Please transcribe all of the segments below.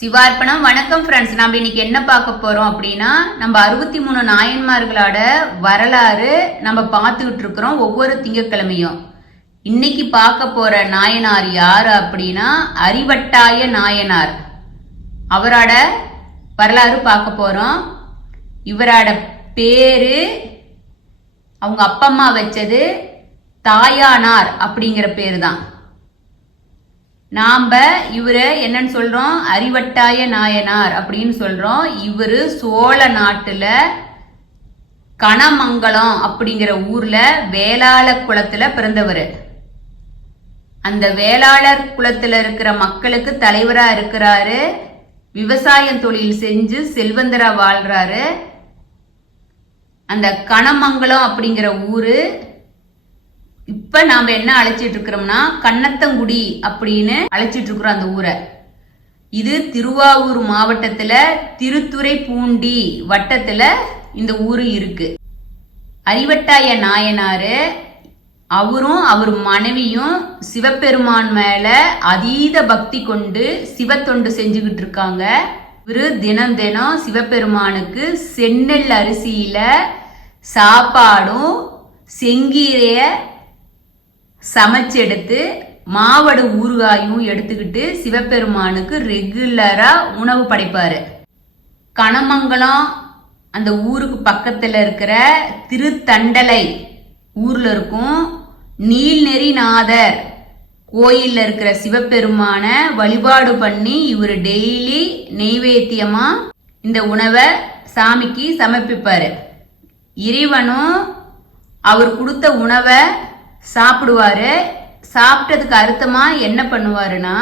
சிவார்ப்பணம். வணக்கம் ஃப்ரெண்ட்ஸ். நம்ம இன்னைக்கு என்ன பார்க்க போறோம் அப்படின்னா, நம்ம 63 நாயன்மார்களோட வரலாறு நம்ம பார்த்துக்கிட்டு இருக்கிறோம் ஒவ்வொரு திங்கட்கிழமையும். இன்னைக்கு பார்க்க போற நாயனார் யாரு அப்படின்னா, அறிவட்டாய நாயனார். அவரோட வரலாறு பார்க்க போறோம். இவரோட பேரு அவங்க அப்பா அம்மா வச்சது தாயானார் அப்படிங்கிற பேரு தான். நாம இவரை என்னன்னு சொல்றோம், அறிவட்டாய நாயனார் அப்படின்னு சொல்றோம். இவரு சோழ நாட்டுல கணமங்கலம் அப்படிங்கிற ஊர்ல வேளாளர் குலத்துல பிறந்தவர். அந்த வேளாளர் குலத்துல இருக்கிற மக்களுக்கு தலைவரா இருக்கிறாரு. விவசாயம் தொழில் செஞ்சு செல்வந்தரா வாழ்றாரு. அந்த கணமங்கலம் அப்படிங்கிற ஊரு இப்ப நாம என்ன அழைச்சிட்டு இருக்கிறோம்னா கண்ணத்தங்குடி அப்படின்னு அழைச்சிட்டு இருக்கிறோம் அந்த ஊரை. இது திருவாரூர் மாவட்டத்துல திருத்துறைப்பூண்டி வட்டத்துல இந்த ஊரு இருக்கு. அறிவட்டாய நாயனாரு அவரும் அவர் மனைவியும் சிவபெருமான் மேல அதீத பக்தி கொண்டு சிவத்தொண்டு செஞ்சுக்கிட்டு இருக்காங்க. இவரு தினம் தினம் சிவபெருமானுக்கு செந்நெல் அரிசியில சாப்பாடும் செங்கீரைய சமைச்செடுத்து மாவடு ஊறுகாயும் எடுத்துக்கிட்டு சிவபெருமானுக்கு ரெகுலரா உணவு படைப்பாரு. கணமங்கலம் அந்த ஊருக்கு பக்கத்துல இருக்கிற திருத்தண்டலை ஊர்ல இருக்கும் நீல்நெறிநாதர் கோயில்ல இருக்கிற சிவபெருமான வழிபாடு பண்ணி இவர் டெய்லி நெய்வேத்தியமா இந்த உணவை சாமிக்கு சமர்ப்பிப்பாரு. இறைவனும் அவர் கொடுத்த உணவை சாப்பிடுவாரு. சாப்பிட்டதுக்கு அர்த்தமா என்ன பண்ணுவாருன்னா,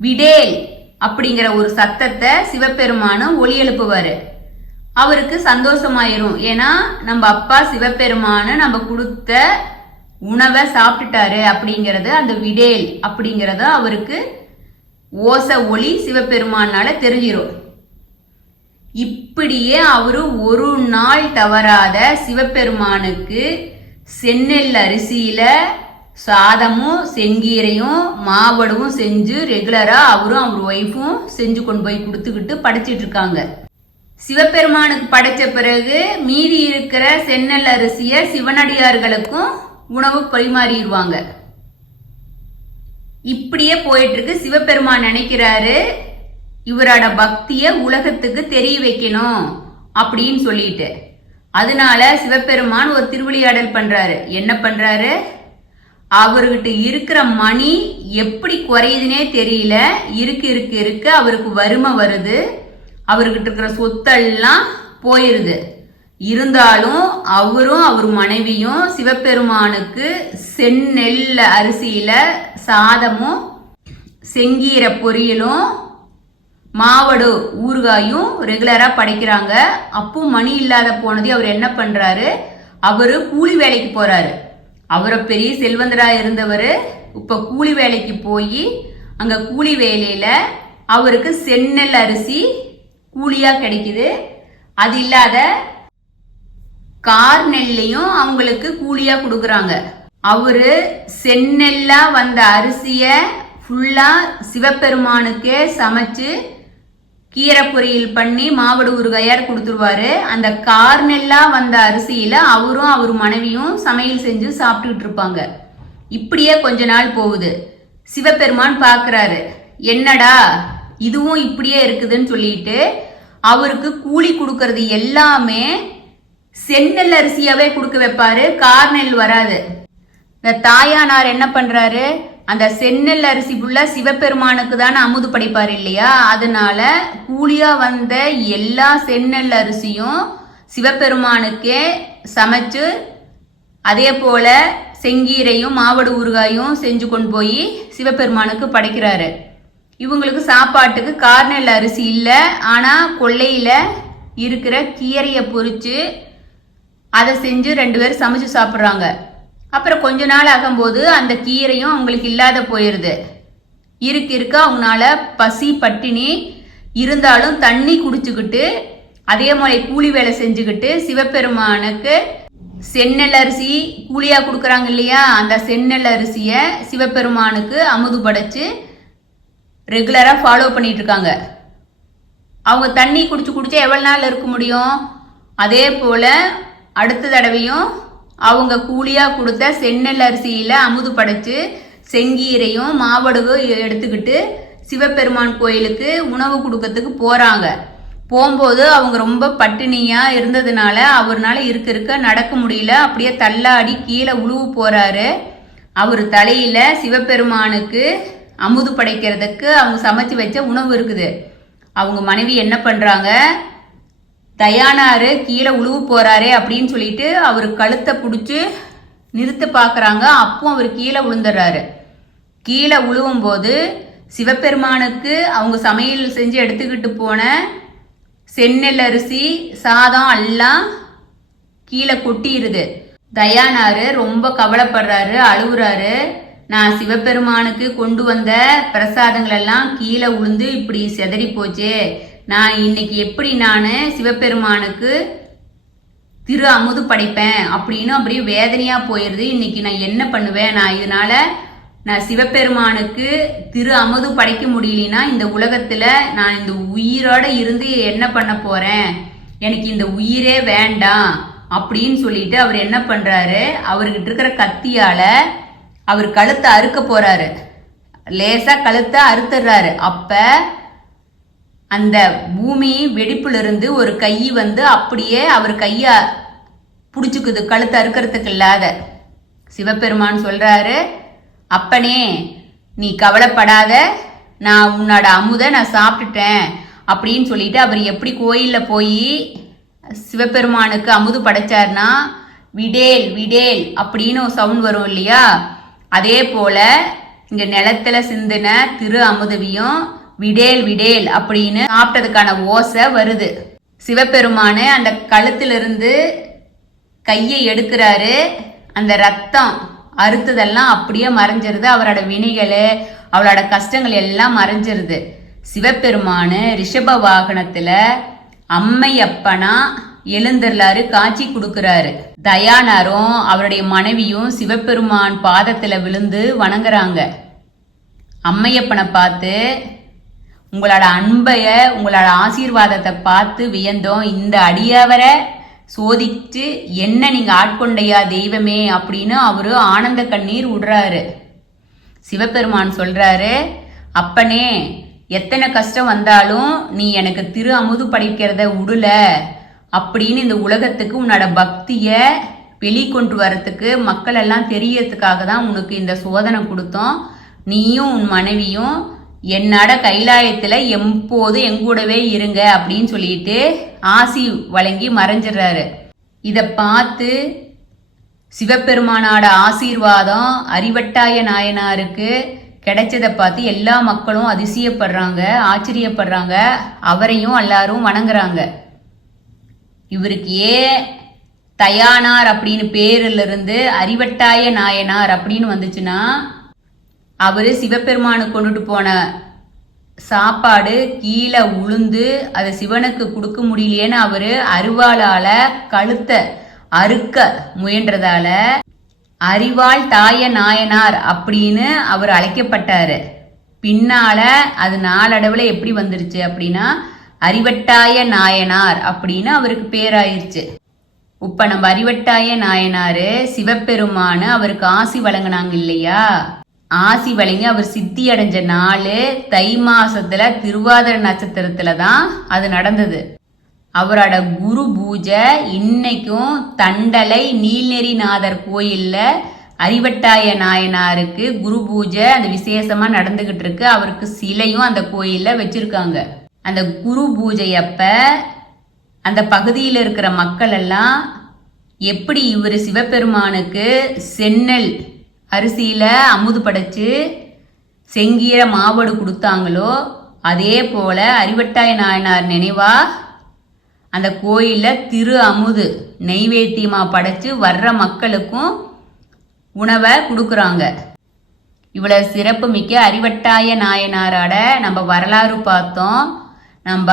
விடேல் அப்படிங்கிற ஒரு சத்தத்தை சிவபெருமானும் ஒலி எழுப்புவாரு. அவருக்கு சந்தோஷமாயிரும். ஏன்னா நம்ம அப்பா சிவபெருமானு நம்ம கொடுத்த உணவை சாப்பிட்டுட்டாரு அப்படிங்கறது, அந்த விடேல் அப்படிங்கறத அவருக்கு ஓச ஒளி சிவபெருமானால தெரிஞ்சிரும். இப்படியே அவரு ஒரு நாள் தவறாத சிவபெருமானுக்கு செந்நெல் அரிசியில சாதமும் செங்கீரையும் மாவடவும் செஞ்சு ரெகுலரா அவரும் அவர் ஒய்ஃபும் செஞ்சு கொண்டு போய் கொடுத்துக்கிட்டு படைச்சிட்டு இருக்காங்க. சிவபெருமானுக்கு படைச்ச பிறகு மீதி இருக்கிற செந்நெல் அரிசிய சிவனடியார்களுக்கும் உணவு பரிமாறிடுவாங்க. இப்படியே போயிட்டு இருக்கு. சிவபெருமான் நினைக்கிறாரு இவரோட பக்திய உலகத்துக்கு தெரிய வைக்கணும் அப்படின்னு சொல்லிட்டு. அதனால சிவபெருமான் ஒரு திருவிளையாடல் பண்றாரு. என்ன பண்றாரு, அவர்கிட்ட இருக்கிற மணி எப்படி குறையுதுன்னே தெரியல. இருக்க அவருக்கு வறுமை வருது. அவர்கிட்ட இருக்கிற சொத்தெல்லாம் போயிருது. இருந்தாலும் அவரும் அவர் மனைவியும் சிவபெருமானுக்கு செந்நெல் அரிசியில சாதமும் செங்கீரை பொரியலும் மாவடு ஊறுகாயும் ரெகுலரா படைக்கிறாங்க. அப்போ மணி இல்லாத போனது அவர் என்ன பண்றாரு, அவரு கூலி வேலைக்கு போறாரு. அவரை பெரிய செல்வந்தரா இருந்தவர் இப்ப கூலி வேலைக்கு போய் அங்க கூலி வேலையில அவருக்கு செந்நெல் அரிசி கூலியா கிடைக்குது. அது இல்லாத கார் நெல்லையும் அவங்களுக்கு கூலியா கொடுக்கறாங்க. அவரு செந்நெல்லா வந்த அரிசிய ஃபுல்லா சிவபெருமானுக்கே சமைச்சு கீரை பொரியல் பண்ணி மாவடு ஊறுகாயார் கொடுத்துருவாரு. அந்த கார்நெல்லா வந்த அரிசியில அவரும் அவர் மனைவியும் சமையல் செஞ்சு சாப்பிட்டுட்டு இருப்பாங்க. இப்படியே கொஞ்ச நாள் போகுது. சிவபெருமான் பாக்குறாரு, என்னடா இதுவும் இப்படியே இருக்குதுன்னு சொல்லிட்டு அவருக்கு கூலி கொடுக்கறது எல்லாமே செந்நெல் அரிசியாவே கொடுக்க வைப்பாரு. கார்நெல் வராது. இந்த தாயானார் என்ன பண்றாரு, அந்த செந்நெல் அரிசி ஃபுல்லா சிவபெருமானுக்கு தானே அமுது படைப்பாரு இல்லையா. அதனால கூலியா வந்த எல்லா செந்நெல் அரிசியும் சிவபெருமானுக்கே சமைச்சு அதே போல செங்கீரையும் மாவடு ஊறுகாயும் செஞ்சு கொண்டு போய் சிவபெருமானுக்கு படைக்கிறாரு. இவங்களுக்கு சாப்பாட்டுக்கு கார்நெல் அரிசி இல்லை, ஆனா கொள்ளையில இருக்கிற கீரையை பொரிச்சு அதை செஞ்சு 2 பேரும் சமைச்சு சாப்பிட்றாங்க. அப்புறம் கொஞ்ச நாள் ஆகும்போது அந்த கீரையும் அவங்களுக்கு இல்லாத போயிருது. இருக்க அவங்களால பசி பட்டினி இருந்தாலும் தண்ணி குடிச்சுக்கிட்டு அதே மாதிரி கூலி வேலை செஞ்சுக்கிட்டு சிவபெருமானுக்கு செந்நெல் அரிசி கூலியா கொடுக்கறாங்க இல்லையா, அந்த செந்நெல் அரிசிய சிவபெருமானுக்கு அமுது படைச்சு ரெகுலரா ஃபாலோ பண்ணிட்டு இருக்காங்க. அவங்க தண்ணி குடிச்சு குடிச்சு எவ்வளவு நாள் இருக்க முடியும்? அதே போல அடுத்த தடவையும் அவங்க கூலியா கொடுத்த செந்நெல் அரிசியில அமுது படைச்சு செங்கீரையும் மாவடுகும் எடுத்துக்கிட்டு சிவபெருமான் கோயிலுக்கு உணவு கொடுக்கறதுக்கு போறாங்க. போகும்போது அவங்க ரொம்ப பட்டினியா இருந்ததுனால அவர்னால இருக்க நடக்க முடியல. அப்படியே தள்ளாடி கீழே உழுவு போறாரு. அவர் தலையில சிவபெருமானுக்கு அமுது படைக்கிறதுக்கு அவங்க சமைச்சு வச்ச உணவு இருக்குது. அவங்க மனைவி என்ன பண்றாங்க, தயானாரு கீழே உழுவு போறாரே அப்படின்னு சொல்லிட்டு அவர் கழுத்தை பிடிச்சி நிறுத்த பாக்குறாங்க. அப்போ அவர் கீழே விழுந்துடுறாரு. கீழே உழுவும் போது சிவபெருமானுக்கு அவங்க சமையல் செஞ்சு எடுத்துக்கிட்டு போன செந்நெல் அரிசி சாதம் எல்லாம் கீழே கொட்டிடுது. தயானாரு ரொம்ப கவலைப்படுறாரு, அழுகுறாரு. நான் சிவபெருமானுக்கு கொண்டு வந்த பிரசாதங்கள் எல்லாம் கீழே உளுந்து இப்படி செதறி போச்சே, நான் இன்னைக்கு எப்படி நான் சிவபெருமானுக்கு திரு அமுது படைப்பேன் அப்படின்னு அப்படியே வேதனையா போயிருது. இன்னைக்கு நான் என்ன பண்ணுவேன், நான் சிவபெருமானுக்கு திரு அமுது படைக்க முடியலனா இந்த உலகத்துல நான் இந்த உயிரோட இருந்து என்ன பண்ண போறேன், எனக்கு இந்த உயிரே வேண்டாம் அப்படின்னு சொல்லிட்டு அவர் என்ன பண்றாரு, அவர்கிட்ட இருக்கிற கத்தியால அவர் கழுத்தை அறுக்க போறாரு. லேசா கழுத்தை அறுத்துறாரு. அப்ப அந்த பூமி வெடிப்புல இருந்து ஒரு கை அப்படியே அவர் கைய புடிச்சுக்குது, கழுத்தை அறுக்கிறதுக்கு இல்லாத. சிவபெருமான் சொல்றாரு, அப்பனே நீ கவலைப்படாத, நான் உன்னோட அமுதை நான் சாப்பிட்டுட்டேன் அப்படின்னு சொல்லிட்டு அவர் எப்படி கோயில்ல போய் சிவபெருமானுக்கு அமுது படைச்சார்னா விடேல் விடேல் அப்படின்னு ஒரு சவுண்ட் வரும் இல்லையா, அதே போல இங்க நிலத்துல சிந்தின திரு அமுதவியும் விடேல் விடேல் அப்படின்னு சாப்பிட்டதுக்கான ஓசை வருது. சிவபெருமானு அந்த கழுத்திலிருந்து கையை எடுக்கிறாரு. அந்த ரத்தம் அறுத்ததெல்லாம் அப்படியே மறைஞ்சிருது. அவரோட வினைகள் அவளோட கஷ்டங்கள் எல்லாம் மறைஞ்சிருது. சிவபெருமானு ரிஷப வாகனத்துல அம்மையப்பனா எழுந்தருளாரு, காட்சி கொடுக்கிறாரு. தயானாரும் அவருடைய மனைவியும் சிவபெருமான் பாதத்துல விழுந்து வணங்குறாங்க. அம்மையப்பனை பார்த்து, உங்களோட அன்பைய உங்களோட ஆசீர்வாதத்தை பார்த்து வியந்தோம், இந்த அடியவரை சோதிச்சு என்ன நீங்க ஆட்கொண்டையா தெய்வமே அப்படின்னு அவரு ஆனந்த கண்ணீர் விடுறாரு. சிவபெருமான் சொல்றாரு, அப்பனே எத்தனை கஷ்டம் வந்தாலும் நீ எனக்கு திரு அமுது படைக்கிறத விடல அப்படின்னு இந்த உலகத்துக்கு உன்னோட பக்திய வெளிக்கொண்டு வரத்துக்கு மக்கள் எல்லாம் தெரியறதுக்காக தான் உனக்கு இந்த சோதனை கொடுத்தோம். நீயும் உன் மனைவியும் என்னோட கைலாயத்துல எப்போது எங்கூடவே இருங்க அப்படின்னு சொல்லிட்டு ஆசி வழங்கி மறைஞ்சிடுறாரு. இத பார்த்து சிவபெருமானோட ஆசீர்வாதம் அறிவட்டாய நாயனாருக்கு கிடைச்சதை பார்த்து எல்லா மக்களும் அதிசயப்படுறாங்க, ஆச்சரியப்படுறாங்க. அவரையும் எல்லாரும் வணங்குறாங்க. இவருக்கு தயானார் அப்படின்னு பேர்ல இருந்து அறிவட்டாய நாயனார் அப்படின்னு வந்துச்சுன்னா, அவரு சிவபெருமானு கொண்டுட்டு போன சாப்பாடு கீழே உளுந்து அதை சிவனுக்கு கொடுக்க முடியலையேன்னு அவரு அருவாளால கழுத்தை அறுக்க முயன்றதால அறிவாள் தாய நாயனார் அப்படின்னு அவர் அழைக்கப்பட்டாரு. பின்னால அது நாளடைவுல எப்படி வந்துருச்சு அப்படின்னா அறிவட்டாய நாயனார் அப்படின்னு அவருக்கு பேராயிருச்சு. இப்ப நம்ம அறிவட்டாய நாயனாரு சிவபெருமானு அவருக்கு ஆசி வழங்கினாங்க இல்லையா, ஆசி வழங்கி அவர் சித்தி அடைஞ்ச நாள் தை மாசத்துல திருவாதிரை நட்சத்திரத்துல தான் அது நடந்தது. அவரோட குரு பூஜை இன்னைக்கும் தண்டலை நீல்நெறிநாதர் கோயில்ல அறிவட்டாய நாயனாருக்கு குரு பூஜை அந்த விசேஷமா நடந்துகிட்டு இருக்கு. அவருக்கு சிலையும் அந்த கோயில்ல வச்சிருக்காங்க. அந்த குரு பூஜை அப்ப அந்த பகுதியில் இருக்கிற மக்கள் எல்லாம் எப்படி இவர் சிவபெருமானுக்கு செந்நெல் அரிசியில அமுது படைச்சு செங்கீரை மாவடு கொடுத்தாங்களோ அதே போல அறிவட்டாய நாயனார் நினைவா அந்த கோயில்ல திரு அமுது நெய்வேத்தியமா படைச்சு வர்ற மக்களுக்கும் உணவை கொடுக்குறாங்க. இவ்வளவு சிறப்பு மிக்க அறிவட்டாய நாயனாரோட நம்ம வரலாறு பார்த்தோம். நம்ம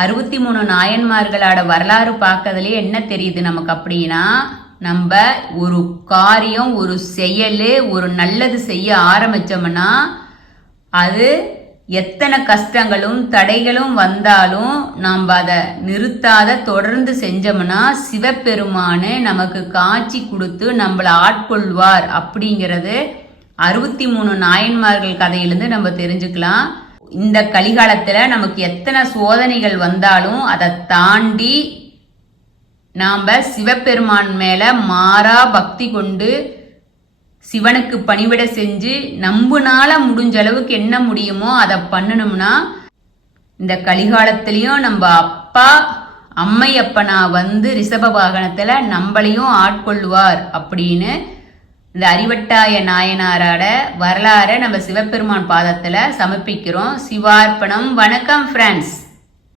63 நாயன்மார்களோட வரலாறு பார்க்கறதுல என்ன தெரியுது நமக்கு அப்படின்னா, நம்ம ஒரு காரியம் ஒரு செயல் ஒரு நல்லது செய்ய ஆரம்பிச்சோம்னா அது எத்தனை கஷ்டங்களும் தடைகளும் வந்தாலும் நாம் அதை நிறுத்தாத தொடர்ந்து செஞ்சோம்னா சிவபெருமானு நமக்கு காட்சி கொடுத்து நம்மளை ஆட்கொள்வார் அப்படிங்கிறது 63 நாயன்மார்கள் கதையிலிருந்து நம்ம தெரிஞ்சுக்கலாம். இந்த கலிகாலத்துல நமக்கு எத்தனை சோதனைகள் வந்தாலும் அதை தாண்டி நாம சிவபெருமான் மேல மாறா பக்தி கொண்டு சிவனுக்கு பணிவிட செஞ்சு நம்புனால முடிஞ்ச அளவுக்கு என்ன முடியுமோ அதை பண்ணணும்னா இந்த கலிகாலத்திலையும் நம்ம அப்பா அம்மையப்பனா வந்து ரிஷப வாகனத்துல நம்மளையும் ஆட்கொள்வார் அப்படின்னு இந்த அறிவட்டாய நாயனாரோட வரலாறை நம்ம சிவபெருமான் பாதத்துல சமர்ப்பிக்கிறோம். சிவார்ப்பணம். வணக்கம் ஃப்ரெண்ட்ஸ்.